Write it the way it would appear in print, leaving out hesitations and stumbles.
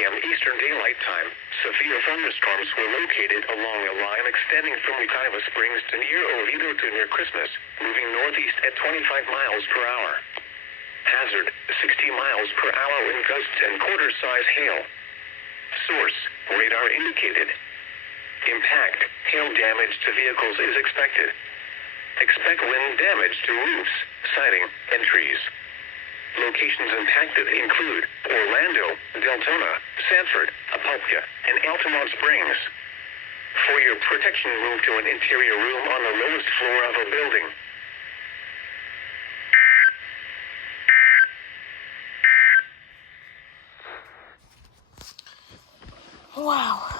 p.m. Eastern Daylight Time, severe thunderstorms were located along a line extending from Wekiwa Springs to near Oviedo to near Christmas, moving northeast at 25 miles per hour. Hazard, 60 miles per hour wind gusts and quarter-size hail. Source, radar indicated. Impact, hail damage to vehicles is expected. Expect wind damage to roofs, siding, and trees. Locations impacted include Orlando, Deltona, Sanford, Apopka, and Altamont Springs. For your protection, move to an interior room on the lowest floor of a building. Wow.